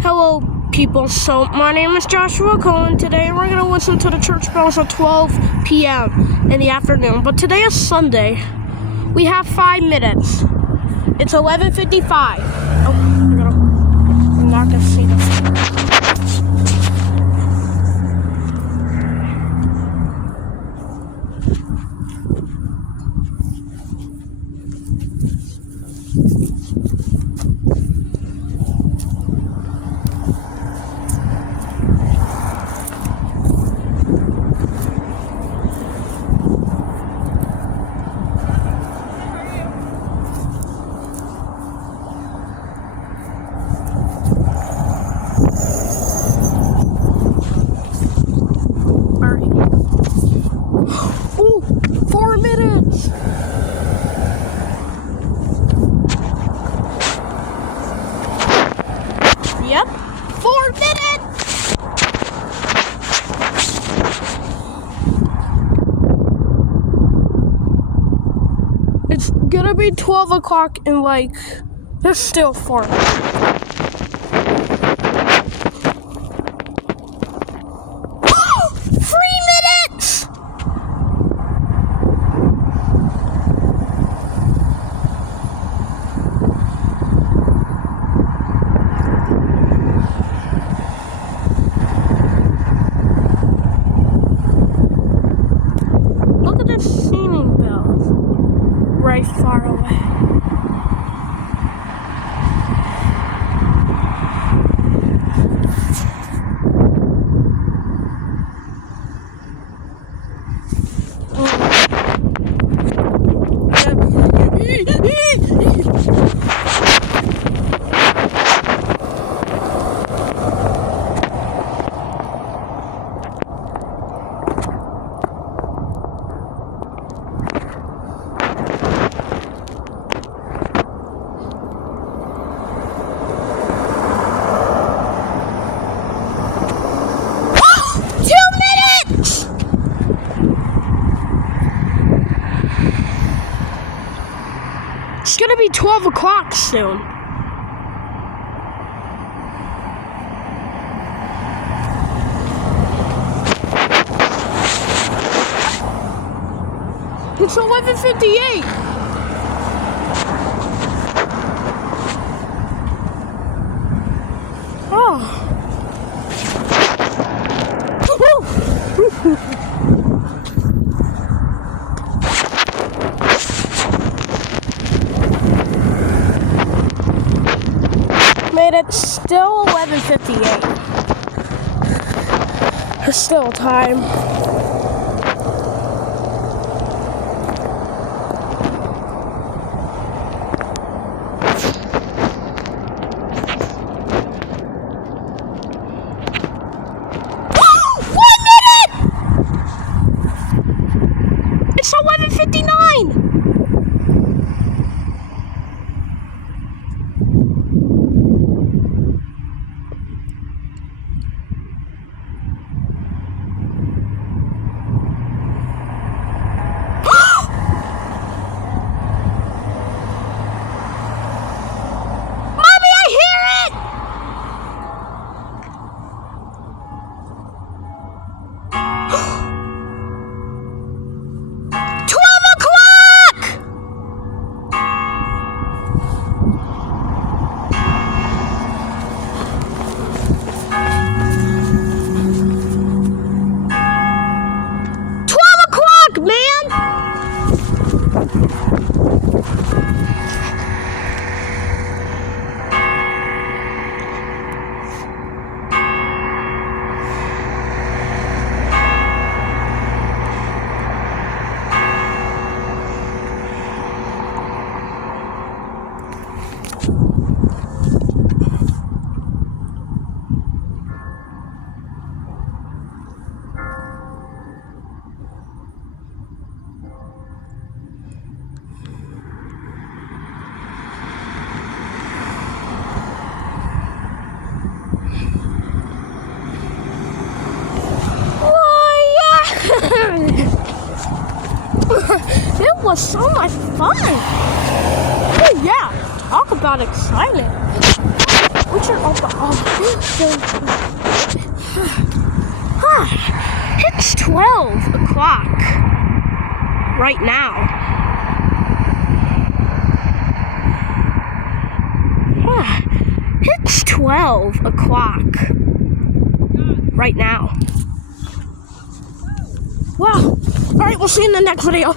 Hello, people. So, my name is Joshua Cohen. Today, we're going to listen to the church bells at 12 p.m. in the afternoon. But today is Sunday. We have 5 minutes. It's 11:55. Oh, I'm not going to see this. Ooh, 4 minutes. Yep, 4 minutes. It's gonna be 12 o'clock and there's still 4 minutes. Look at the singing bells right far away. It's gonna be 12 o'clock soon. It's 11:58. Oh. Made it still 11:58. There's still time. It's 11:59. Mommy, I hear it. It was so much fun. Oh yeah, talk about excitement. We should It's 12 o'clock right now. It's 12 o'clock right now. Wow. Alright, we'll see you in the next video.